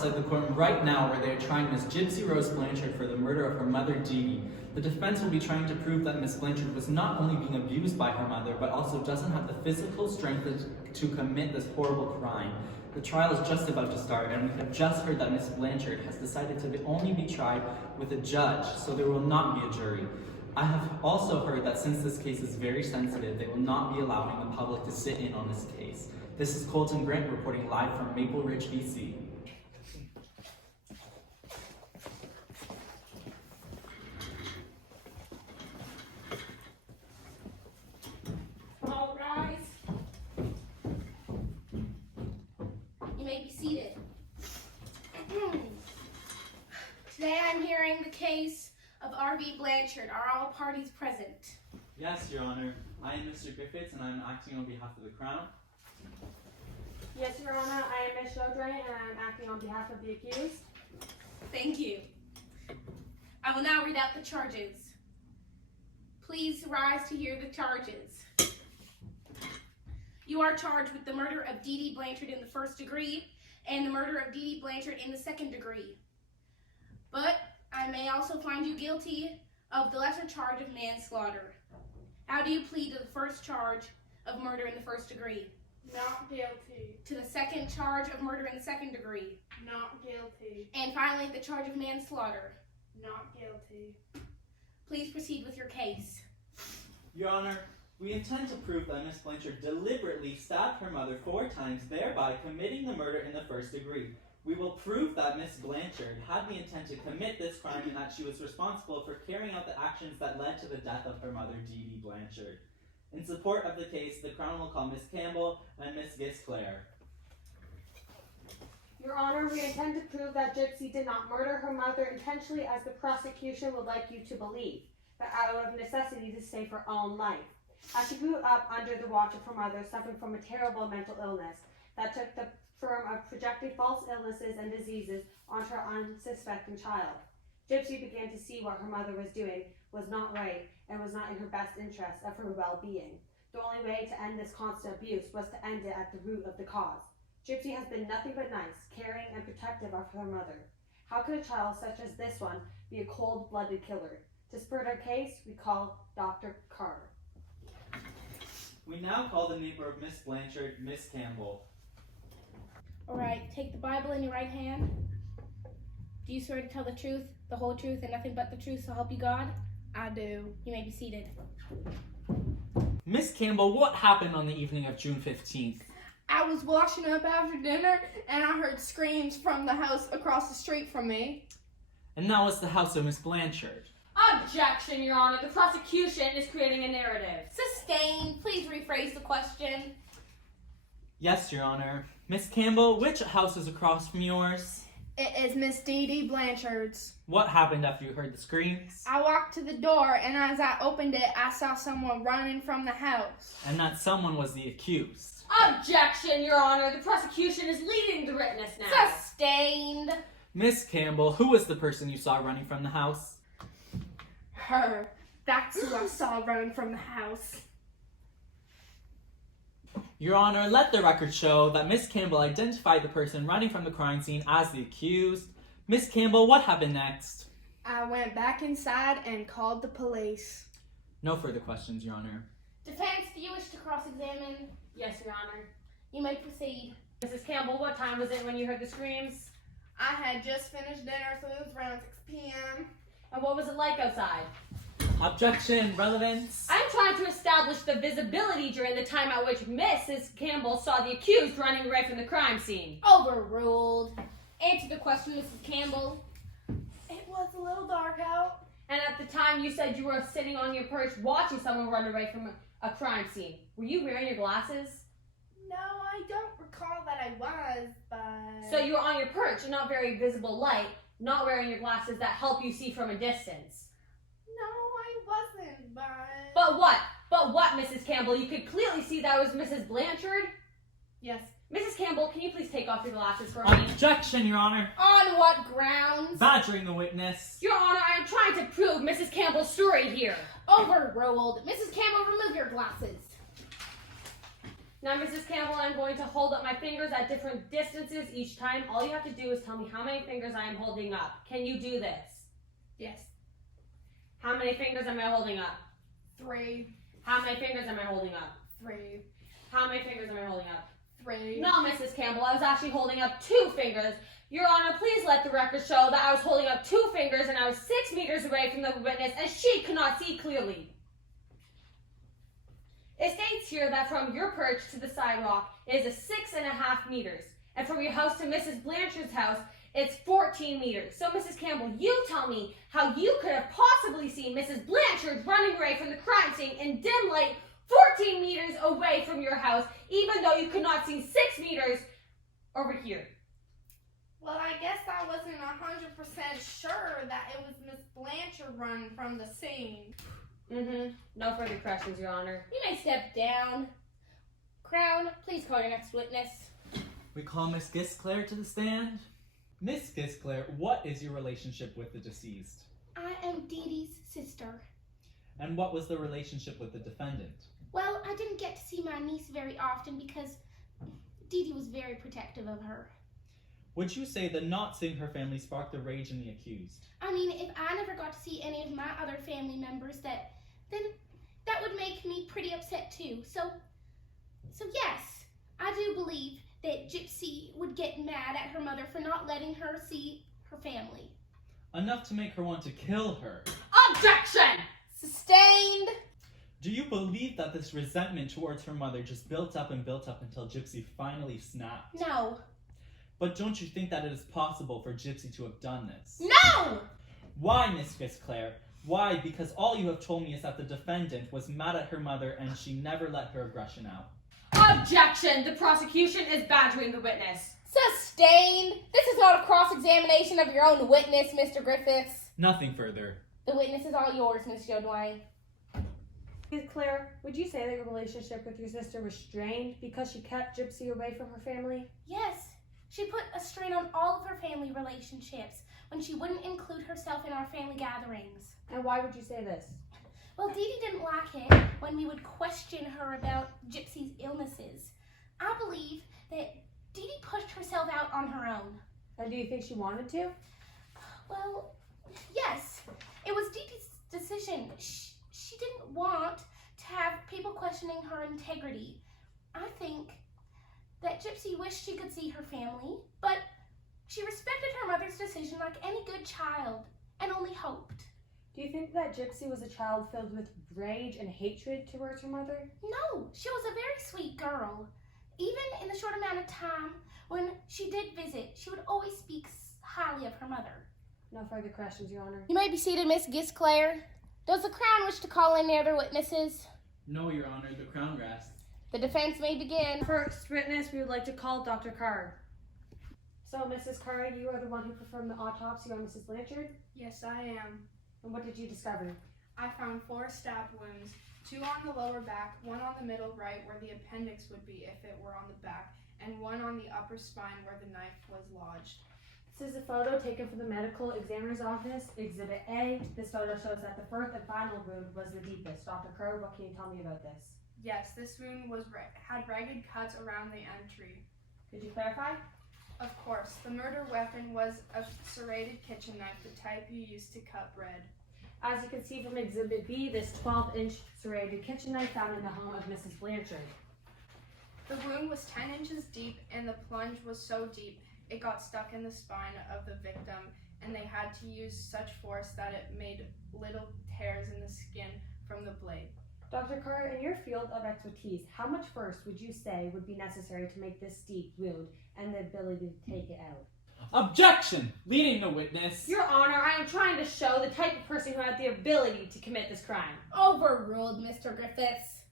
outside the courtroom right now where they are trying Miss Gypsy Rose Blanchard for the murder of her mother, Dee Dee. The defense will be trying to prove that Miss Blanchard was not only being abused by her mother, but also doesn't have the physical strength to commit this horrible crime. The trial is just about to start, and we have just heard that Miss Blanchard has decided to only be tried with a judge, so there will not be a jury. I have also heard that since this case is very sensitive, they will not be allowing the public to sit in on this case. This is Colton Grant reporting live from Maple Ridge, BC. All rise. You may be seated. Today I'm hearing the case of R.v.Blanchard. Are all parties present? Yes, Your Honor. I am Mr. Griffiths, and I am acting on behalf of the Crown. Yes, Your Honor, I am Ms. Chaudray, and I am acting on behalf of the accused. Thank you. I will now read out the charges. Please rise to hear the charges. You are charged with the murder of Dee Dee Blanchard in the first degree and the murder of Dee Dee Blanchard in the second degree. But I may also find you guilty of the lesser charge of manslaughter. How do you plead to the first charge of murder in the first degree? Not guilty. To the second charge of murder in the second degree? Not guilty. And finally, the charge of manslaughter. Not guilty. Please proceed with your case. Your Honor, we intend to prove that Miss Blanchard deliberately stabbed her mother 4 times, thereby committing the murder in the first degree. We will prove that Miss Blanchard had the intent to commit this crime and that she was responsible for carrying out the actions that led to the death of her mother, Dee Dee Blanchard. In support of the case, the Crown will call Miss Campbell and Miss Gisclair. Your Honor, we intend to prove that Gypsy did not murder her mother intentionally as the prosecution would like you to believe, but out of necessity to save her own life. As she grew up under the watch of her mother, suffering from a terrible mental illness that took the form of projecting false illnesses and diseases onto her unsuspecting child. Gypsy began to see what her mother was doing was not right and was not in her best interest of her well-being. The only way to end this constant abuse was to end it at the root of the cause. Gypsy has been nothing but nice, caring, and protective of her mother. How could a child such as this one be a cold-blooded killer? To support our case, we call Dr. Carter. We now call the neighbor of Miss Blanchard, Miss Campbell. All right, take the Bible in your right hand. Do you swear to tell the truth, the whole truth, and nothing but the truth, so help you God? I do. You may be seated. Miss Campbell, what happened on the evening of June 15th? I was washing up after dinner, and I heard screams from the house across the street from me. And that was the house of Miss Blanchard. Objection, Your Honor. The prosecution is creating a narrative. Sustained. Please rephrase the question. Yes, Your Honor. Miss Campbell, which house is across from yours? It is Miss Dee Dee Blanchard's. What happened after you heard the screams? I walked to the door, and as I opened it, I saw someone running from the house. And that someone was the accused. Objection, Your Honor. The prosecution is leading the witness now. Sustained. Miss Campbell, who was the person you saw running from the house? Her. That's who I saw running from the house. Your Honor, let the record show that Miss Campbell identified the person running from the crime scene as the accused. Miss Campbell, what happened next? I went back inside and called the police. No further questions, Your Honor. Defense, do you wish to cross-examine? Yes, Your Honor. You may proceed. Mrs. Campbell, what time was it when you heard the screams? I had just finished dinner, so it was around 6 p.m. And what was it like outside? Objection, relevance. I'm trying to establish the visibility during the time at which Mrs. Campbell saw the accused running away from the crime scene. Overruled. Answer the question, Mrs. Campbell. It was a little dark out. And at the time you said you were sitting on your perch watching someone run away from a crime scene. Were you wearing your glasses? No, I don't recall that I was, but... So you were on your perch in not very visible light, not wearing your glasses that help you see from a distance. No, I wasn't, but... But what? But what, Mrs. Campbell? You could clearly see that was Mrs. Blanchard. Yes. Mrs. Campbell, can you please take off your glasses for me? Objection, Your Honor. On what grounds? Badgering the witness. Your Honor, I am trying to prove Mrs. Campbell's story here. Overruled. Mrs. Campbell, remove your glasses. Now, Mrs. Campbell, I'm going to hold up my fingers at different distances each time. All you have to do is tell me how many fingers I am holding up. Can you do this? Yes. How many fingers am I holding up? 3. How many fingers am I holding up? 3. How many fingers am I holding up? 3. No, Mrs. Campbell, I was actually holding up 2 fingers. Your Honor, please let the record show that I was holding up 2 fingers and I was 6 meters away from the witness and she could not see clearly. It states here that from your perch to the sidewalk is a 6.5 meters. And from your house to Mrs. Blanchard's house, it's 14 meters. So, Mrs. Campbell, you tell me how you could have possibly seen Mrs. Blanchard running away from the crime scene in dim light 14 meters away from your house, even though you could not see 6 meters over here. Well, I guess I wasn't 100% sure that it was Miss Blanchard running from the scene. No further questions, Your Honor. You may step down. Crown, please call your next witness. We call Miss Gisclair to the stand. Miss Gisclair, what is your relationship with the deceased? I am Dee Dee's sister. And what was the relationship with the defendant? Well, I didn't get to see my niece very often because Dee Dee was very protective of her. Would you say that not seeing her family sparked the rage in the accused? I mean, if I never got to see any of my other family members, then that would make me pretty upset too. So yes, I do believe that Gypsy would get mad at her mother for not letting her see her family. Enough to make her want to kill her. Objection! Sustained. Do you believe that this resentment towards her mother just built up until Gypsy finally snapped? No. But don't you think that it is possible for Gypsy to have done this? No! Why, Miss Gisclair? Why? Because all you have told me is that the defendant was mad at her mother and she never let her aggression out. Objection! The prosecution is badgering the witness. Sustained. This is not a cross-examination of your own witness, Mr. Griffiths. Nothing further. The witness is all yours, Miss Jodwine. Claire, would you say that your relationship with your sister was strained because she kept Gypsy away from her family? Yes. She put a strain on all of her family relationships when she wouldn't include herself in our family gatherings. And why would you say this? Well, Dee Dee didn't like it when we would question her about Gypsy's illnesses. I believe that Dee Dee pushed herself out on her own. And do you think she wanted to? Well, yes. It was Dee Dee's decision. She didn't want to have people questioning her integrity. I think that Gypsy wished she could see her family, but she respected her mother's decision like any good child and only hoped. Do you think that Gypsy was a child filled with rage and hatred towards her mother? No, she was a very sweet girl. Even in the short amount of time when she did visit, she would always speak highly of her mother. No further questions, Your Honor. You may be seated, Miss Gisclair. Does the Crown wish to call any other witnesses? No, Your Honor, the Crown rests. The defense may begin. First witness, we would like to call Dr. Carr. So, Mrs. Carr, you are the one who performed the autopsy on Mrs. Blanchard? Yes, I am. And what did you discover? I found 4 stab wounds, 2 on the lower back, 1 on the middle right where the appendix would be if it were on the back, and 1 on the upper spine where the knife was lodged. This is a photo taken from the medical examiner's office, Exhibit A. This photo shows that the first and final wound was the deepest. Dr. Kerr, what can you tell me about this? Yes, this wound had ragged cuts around the entry. Could you clarify? Of course, the murder weapon was a serrated kitchen knife, the type you use to cut bread. As you can see from Exhibit B, this 12-inch serrated kitchen knife found in the home of Mrs. Blanchard. The wound was 10 inches deep, and the plunge was so deep it got stuck in the spine of the victim, and they had to use such force that it made little tears in the skin from the blade. Dr. Carr, in your field of expertise, how much force would you say would be necessary to make this deep wound and the ability to take it out? Objection! Leading the witness. Your Honor, I am trying to show the type of person who had the ability to commit this crime. Overruled, Mr. Griffiths.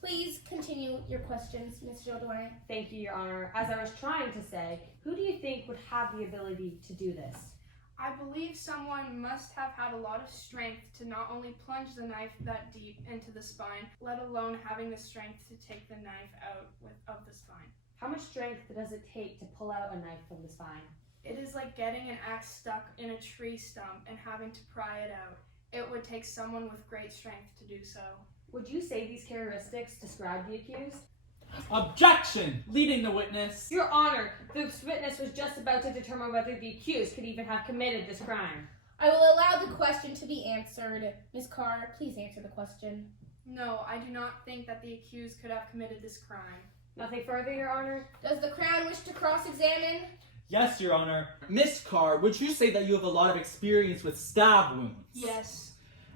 Please continue your questions, Ms. Jodwine. Thank you, Your Honor. As I was trying to say, who do you think would have the ability to do this? I believe someone must have had a lot of strength to not only plunge the knife that deep into the spine, let alone having the strength to take the knife out of the spine. How much strength does it take to pull out a knife from the spine? It is like getting an axe stuck in a tree stump and having to pry it out. It would take someone with great strength to do so. Would you say these characteristics describe the accused? Objection! Leading the witness. Your Honor, this witness was just about to determine whether the accused could even have committed this crime. I will allow the question to be answered. Ms. Carr, please answer the question. No, I do not think that the accused could have committed this crime. Nothing further, Your Honor? Does the Crown wish to cross-examine? Yes, Your Honor. Miss Carr, would you say that you have a lot of experience with stab wounds? Yes.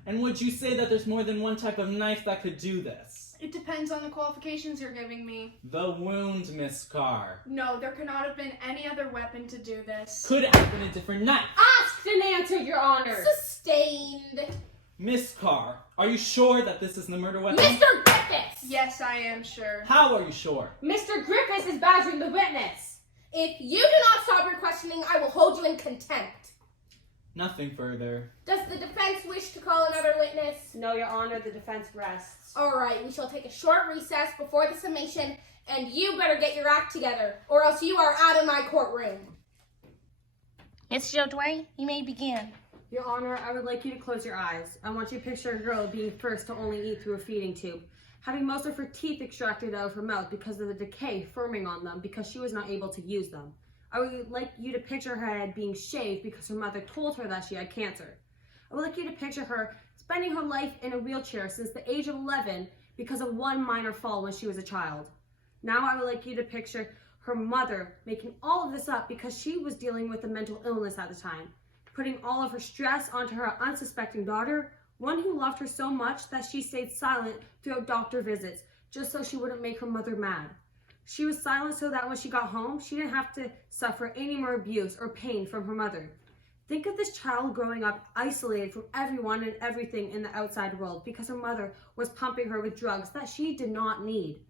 And would you say that there's more than one type of knife that could do this? It depends on the qualifications you're giving me. The wound, Miss Carr. No, there could not have been any other weapon to do this. Could have been a different knife. Asked and answered, Your Honor! Sustained. Miss Carr, are you sure that this is the murder weapon? Mr. Griffiths! Yes, I am sure. How are you sure? Mr. Griffiths is badgering the witness! If you do not stop your questioning, I will hold you in contempt. Nothing further. Does the defense wish to call another witness? No, Your Honor, the defense rests. All right, we shall take a short recess before the summation, and you better get your act together, or else you are out of my courtroom. Mr. Dwayne, you may begin. Your Honor, I would like you to close your eyes. I want you to picture a girl being first to only eat through a feeding tube, having most of her teeth extracted out of her mouth because of the decay forming on them because she was not able to use them. I would like you to picture her head being shaved because her mother told her that she had cancer. I would like you to picture her spending her life in a wheelchair since the age of 11 because of one minor fall when she was a child. Now I would like you to picture her mother making all of this up because she was dealing with a mental illness at the time, putting all of her stress onto her unsuspecting daughter, one who loved her so much that she stayed silent throughout doctor visits just so she wouldn't make her mother mad. She was silent so that when she got home, she didn't have to suffer any more abuse or pain from her mother. Think of this child growing up isolated from everyone and everything in the outside world because her mother was pumping her with drugs that she did not need.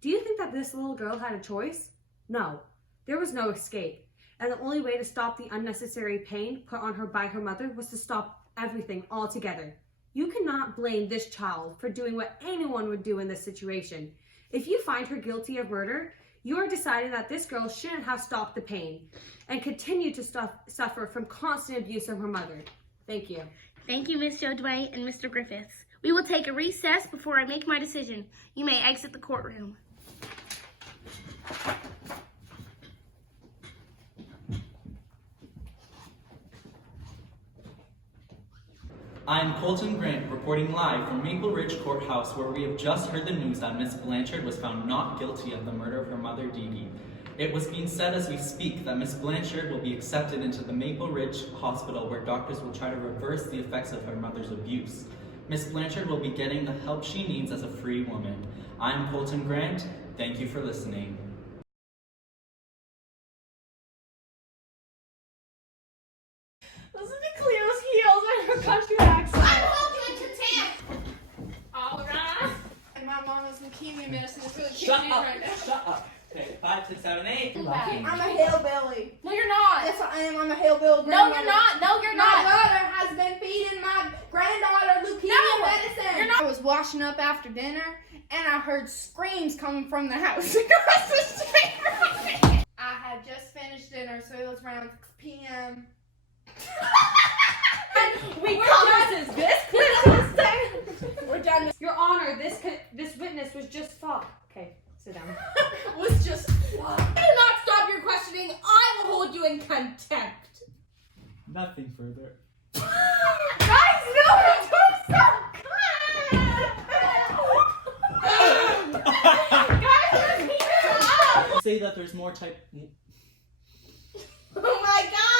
Do you think that this little girl had a choice? No, there was no escape. And the only way to stop the unnecessary pain put on her by her mother was to stop everything altogether. You cannot blame this child for doing what anyone would do in this situation. If you find her guilty of murder, you are deciding that this girl shouldn't have stopped the pain and continue to suffer from constant abuse of her mother. Thank you. Thank you, Ms. Jodway and Mr. Griffiths. We will take a recess before I make my decision. You may exit the courtroom. I'm Colton Grant, reporting live from Maple Ridge Courthouse, where we have just heard the news that Miss Blanchard was found not guilty of the murder of her mother, Dee Dee. It was being said as we speak that Miss Blanchard will be accepted into the Maple Ridge Hospital, where doctors will try to reverse the effects of her mother's abuse. Miss Blanchard will be getting the help she needs as a free woman. I'm Colton Grant. Thank you for listening. Listen to Cleo's heels and her country accent. I hold you in contempt! All right. And my mama's leukemia medicine is really Shut kicking in up! right now. Shut up! Okay, 5, 6, 7, 8. I'm a hillbilly. No, you're not. Yes, I am. I'm a hillbilly. No, you're not. No, you're My not. mother has been feeding my granddaughter leukemia No, medicine. you're not. I was washing up after dinner, and I heard screams coming from the house across the street from me. I had just finished dinner, so it was around 6 p.m. We call this We're done. Your Honor, this witness was just fought. Okay, sit down. was just Do not stop your questioning. I will hold you in contempt. Nothing further. guys, no, don't stop. Say that there's more type... Oh my God!